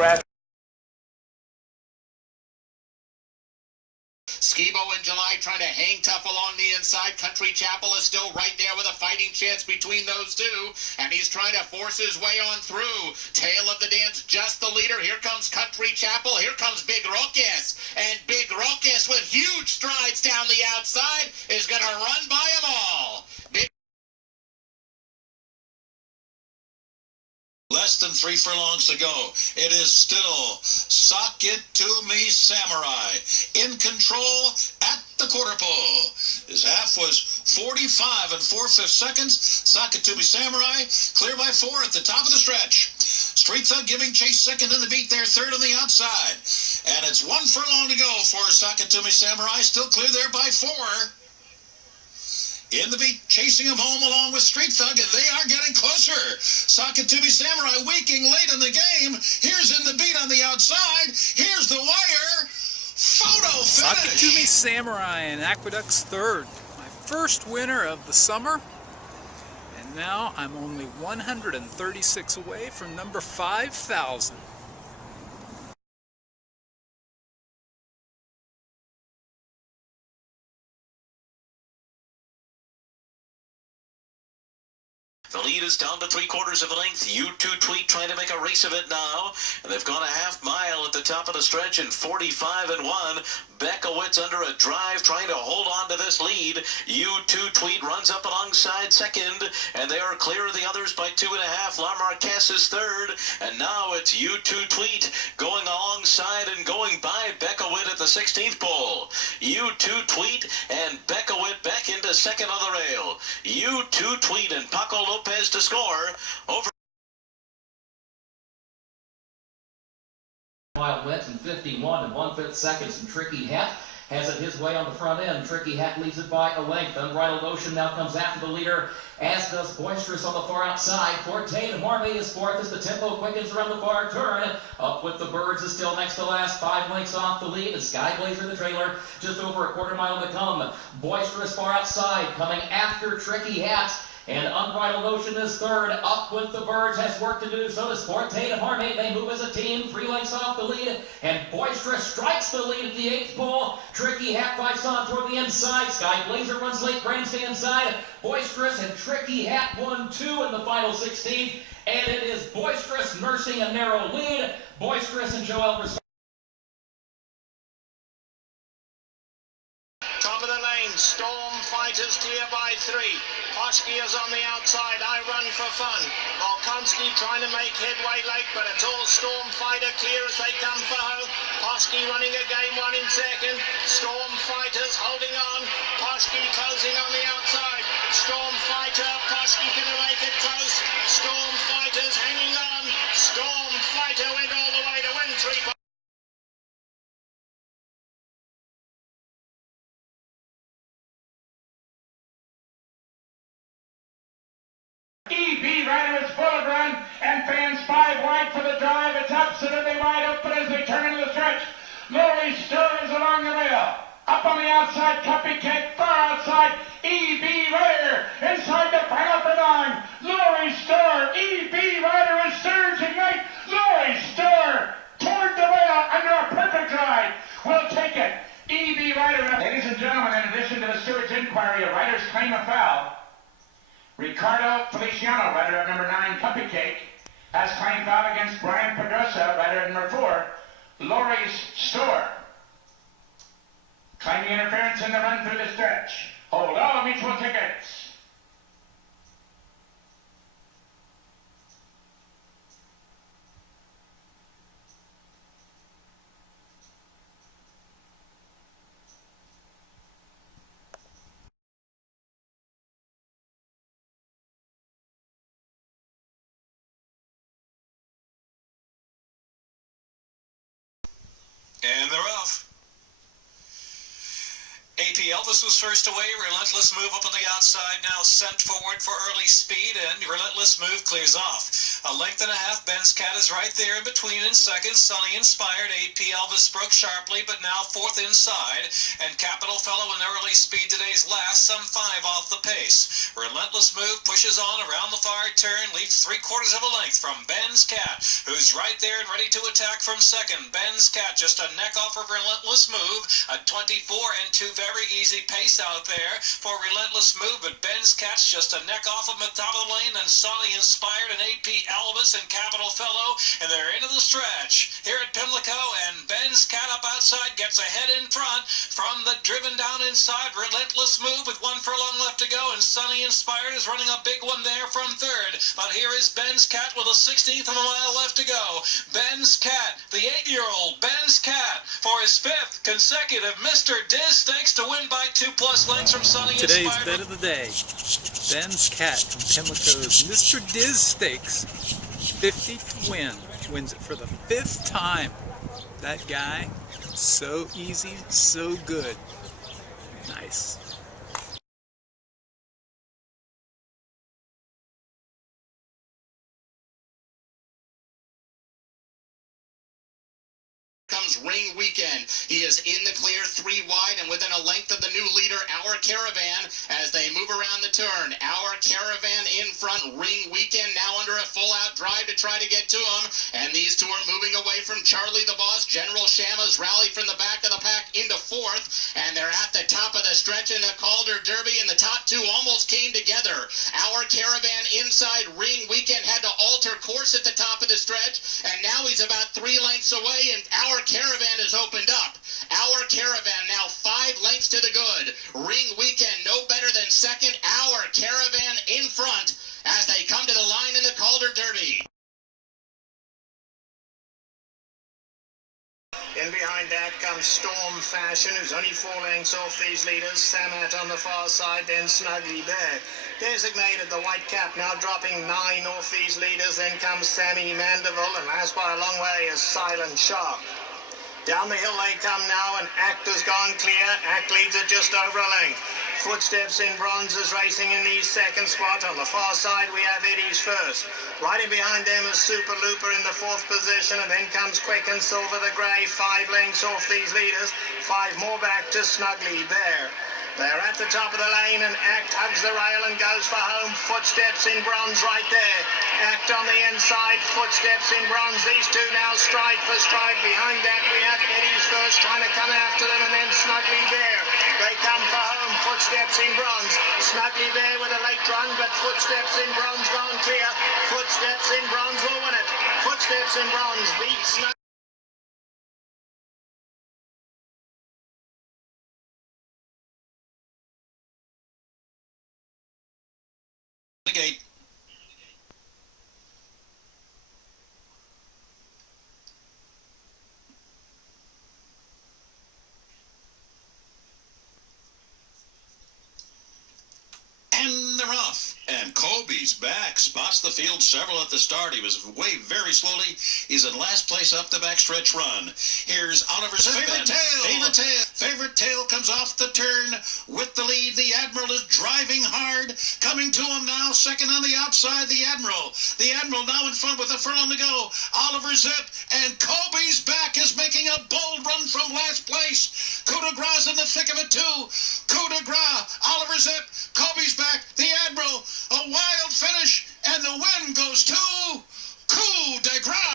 grab. Skibo in July trying to hang tough along the inside. Country Chapel is still right there with a fighting chance between those two, and he's trying to force his way on through. Tail of the dance, just the leader. Here comes Country Chapel. Here comes Big Roques, and Big Roques with huge strides down the outside is going to run by them all. Less than 3 furlongs to go. It is still Sock It To Me Samurai in control at the quarter pole. His half was 45 4/5 seconds. Sock It To Me Samurai clear by 4 at the top of the stretch. Street Thug giving chase second in the beat there, third on the outside. And it's 1 furlong to go for Sock It To Me Samurai, still clear there by 4. In the beat, chasing him home along with Street Thug, and they are getting closer. Sock It To Me Samurai weaking late in the game. Here's in the beat on the outside. Here's the wire. Photo finish. Sock It To Me Samurai in Aqueduct's third. My first winner of the summer. And now I'm only 136 away from number 5,000. The lead is down to 3/4 of a length. U2 Tweet trying to make a race of it now. And they've gone a half mile at the top of the stretch in 45 1. Bekowitz under a drive trying to hold on to this lead. U2 Tweet runs up alongside second. And they are clear of the others by 2.5. La Marquez is third. And now it's U2 Tweet going alongside and going by Bekowitz at the 16th pole. U2 Tweet and Bekowitz back into second on the rail. U2 Tweet and Paco Lopez to score over. Mile went in 51 1/5 seconds, and Tricky Hat has it his way on the front end. Tricky Hat leads it by a length. Unbridled Ocean now comes after the leader, as does Boisterous on the far outside. Forte and Marmy is fourth as the tempo quickens around the far turn. Up with the Birds is still next to last, 5 lengths off the lead. And Sky Blazer the trailer, just over a quarter mile to come. Boisterous far outside, coming after Tricky Hat. And Unbridled Ocean is third. Up with the Birds has work to do. So does Forte and Harmate. They move as a team. 3 lengths off the lead. And Boisterous strikes the lead at the 8th pole. Tricky Hat bites on toward the inside. Sky Blazer runs late. Grandstand inside. Boisterous and Tricky Hat 1-2 in the final 16th. And it is Boisterous nursing a narrow lead. Boisterous and Joel Brisson. Top of the lane, Storm Fighters clear by 3. Poshki is on the outside. I Run for Fun. Volkonski trying to make headway late, but it's all Storm Fighter clear as they come for home. Poshki running a game 1 in second. Storm Fighters holding on. Poshki closing on the outside. Storm Fighter, Poshki gonna make it close. Storm Fighters hanging on. Storm Fighter went all the way to win 3. EB Rider is full of run, and fans 5 wide for the drive. It's absolutely wide open as they turn into the stretch. Lori Stir is along the rail. Up on the outside, Cupcake, far outside, EB Rider. Inside the final furlong, Lori Stir. EB Rider is surging right. Lori Stir toward the rail under a perfect ride. We'll take it. EB Rider. Ladies and gentlemen, in addition to the steward's inquiry, a rider's claim of foul. Ricardo Feliciano, rider at number 9, Cupcake, has claimed foul against Brian Pedrosa, rider at number 4, Lori's Store. Claiming interference in the run through the stretch. Hold all mutual tickets. And they're off. AP Elvis was first away. Relentless Move up on the outside, now sent forward for early speed, and Relentless Move clears off. A length and a half. Ben's Cat is right there in between in second. Sunny Inspired. AP Elvis broke sharply, but now fourth inside. And Capital Fellow in early speed today's last, some 5 off the pace. Relentless Move pushes on around the far turn, leads 3/4 of a length from Ben's Cat, who's right there and ready to attack from second. Ben's Cat just a neck off of Relentless Move, a 24 and 2 very easy pace out there for Relentless Move, but Ben's Cat's just a neck off of the top of the lane, and Sunny Inspired and AP Elvis and Capital Fellow, and they're into the stretch here at Pimlico, and Ben's Cat up outside gets ahead in front from the driven down inside Relentless Move with 1 furlong left to go, and Sunny Inspired is running a big one there from third, but here is Ben's Cat with a 16th of a mile left to go. Ben's Cat, the 8-year-old Ben's Cat, for his 5th consecutive Mr. Diz Stakes to win by 2+ lengths from Sunny Inspired. Today's bet of the day, Ben's Cat from Pimlico's Mr. Diz Stakes, 50 to win, wins it for the 5th time. That guy, so easy, so good. Nice. Comes Ring Weekend. He is in the clear 3 wide and within a length of the new leader, Our Caravan, as they move around the turn. Our Caravan in front. Ring Weekend now under a full-out drive to try to get to him. And these two are moving away from Charlie the Boss. General Shamas rally from the back of the pack into 4th. And they're at the top of the stretch in the Calder Derby, and the top 2 almost came together. Our Caravan inside. Ring Weekend had to alter course at the top of the stretch, and now he's about 3 lengths away, and Our Caravan is opened up. Our Caravan now 5 lengths to the good. Ring Weekend no better than second. Our Caravan in front as they come to the line in the Calder Derby. In behind that comes Storm Fashion, who's only 4 lengths off these leaders. Samat on the far side, then Snuggly Bear. Designated the white cap, now dropping 9 off these leaders. Then comes Sammy Mandeville, and last by a long way is Silent Shark. Down the hill they come now, and Act has gone clear. Act leads it just over a length. Footsteps in Bronze is racing in the second spot. On the far side we have Eddie's first. Right in behind them is Super Looper in the 4th position, and then comes Quick and Silver the Grey, 5 lengths off these leaders. 5 more back to Snuggly Bear. They're at the top of the lane, and Act hugs the rail and goes for home. Footsteps in Bronze right there. Act on the inside, Footsteps in Bronze. These two now stride for stride. Behind that we have Eddie's first trying to come after them, and then Snuggly Bear. They come for home. Footsteps in Bronze. Snuggly Bear with a late run, but Footsteps in Bronze gone clear. Footsteps in Bronze will win it. Footsteps in Bronze beats Snuggly. The gate. And they're off. And Kobe's back. Spots the field several at the start. He was way very slowly. He's in last place up the backstretch run. Here's Oliver's Favorite Tail. Favorite Tail comes off the turn with the lead. The Admiral is driving hard. Coming to him now. Second on the outside, the Admiral. The Admiral now in front with a furlong to go. Oliver Zip and Kobe's back is making a bold run from last place. Coup de Grace in the thick of it too. Coup de Grace, Oliver Zip, Kobe's back, the Admiral. A wild finish, and the win goes to Coup de Grace.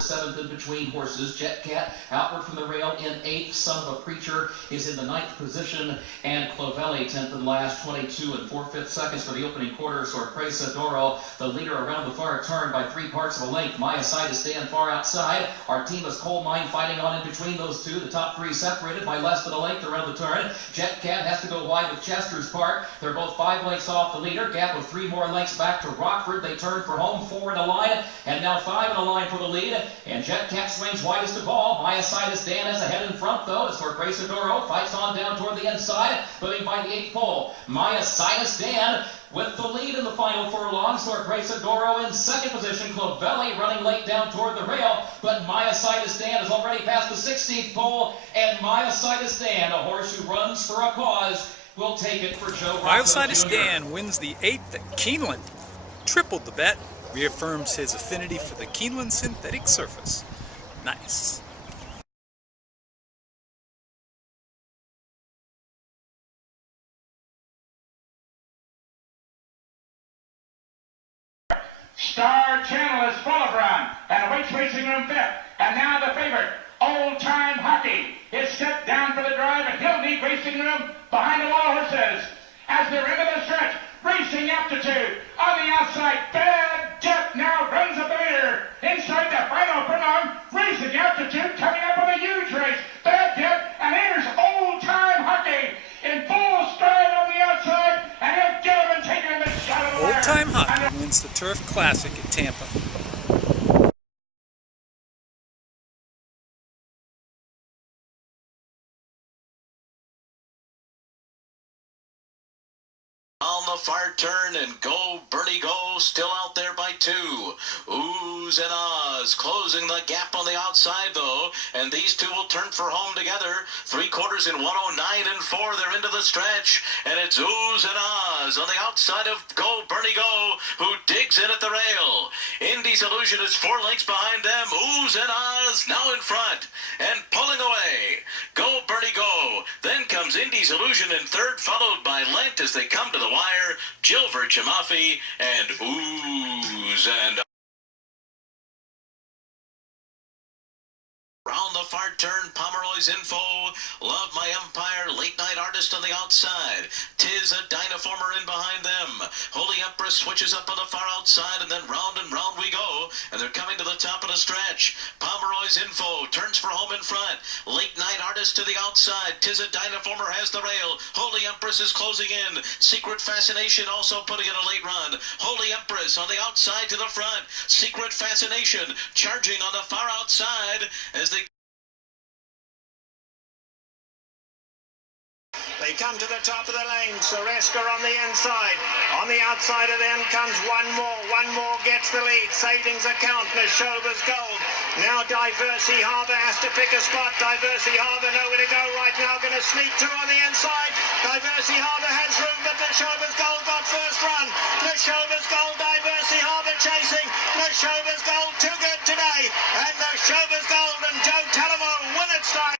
7th in between horses. Jet Cat outward from the rail in 8th. Son of a Preacher is in the 9th position, and Clovelly 10th and last, 22 and 4/5 seconds for the opening quarter. Sorpresa Doro, the leader around the far turn by 3 parts of a length. Maya Side is staying far outside. Artemis Coal Mine fighting on in between those two. The top 3 separated by less than a length around the turn. Jet Cat has to go wide with Chester's Park. They're both 5 lengths off the leader. Gap of 3 more lengths back to Rockford. They turn for home, 4 in a line, and now 5 in a line for the lead. And Jet Cat swings widest of all. Maya Side is Dan is ahead in front, though, as Sorpresa Doro fights on down toward the inside, moving by the 8th pole. Maya Side is Dan with the lead in the final furlongs. For Grasadoro in second position. Clovelly running late down toward the rail, but Maya Citus Dan is already past the 16th pole, and Maya Citus Dan, a horse who runs for a cause, will take it for Joe Rocco Citus Jr. Dan wins the 8th at Keeneland. Tripled the bet, reaffirms his affinity for the Keeneland synthetic surface. Nice. Star Channel is full of run and awaits Racing Room fifth. And now the favorite, Old Time Hockey, is set down for the drive, and he'll need Racing Room behind the wall horses. As they're into the stretch, Racing Aptitude on the outside. Bad Jet now runs up the leader. Inside the final furlong, Racing Aptitude coming up on a huge race. Bad Jet, and here's Old Time Hockey in full stride on the outside, and he'll get him and take him in the shot of the Old wire. Time Hockey wins the Turf Classic at Tampa. On the far turn, and Go Bernie Go still out there by 2. Oohs and ahs closing the gap on the outside though, and these two will turn for home together. 3/4 in 109 and 4. They're into the stretch, and it's oohs and ahs on the outside of Go Bernie Go, who digs in at the rail. Indy's Illusion is 4 lengths behind them. Oohs and ahs now in front and pulling away. Go Bernie Go. Then comes Indy's Illusion in third, followed by Lent as they come to the wire. Gilbert Chamafi and oohs and round the far turn, Pomeroy's Info, Love My Empire, Late Night Artist on the outside. Tis a Dynaformer in behind them. Holy Empress switches up on the far outside, and then round we go, and they're coming to the top of the stretch. Pomeroy's Info turns for home in front. Late Night Artist to the outside. Tis a Dynaformer has the rail. Holy Empress is closing in. Secret Fascination also putting in a late run. Holy Empress on the outside to the front. Secret Fascination charging on the far outside as They come to the top of the lane. Soreska on the inside. On the outside of them comes one more. One more gets the lead. Savings account, Neshoba's Gold. Now Diversey Harbour has to pick a spot. Diversey Harbour nowhere to go right now. Going to sneak through on the inside. Diversey Harbour has room, but Neshoba's Gold got first run. Neshoba's Gold, Diversey Harbour chasing. Neshoba's Gold too good today. And Neshoba's Gold and Joe Talamo win it style.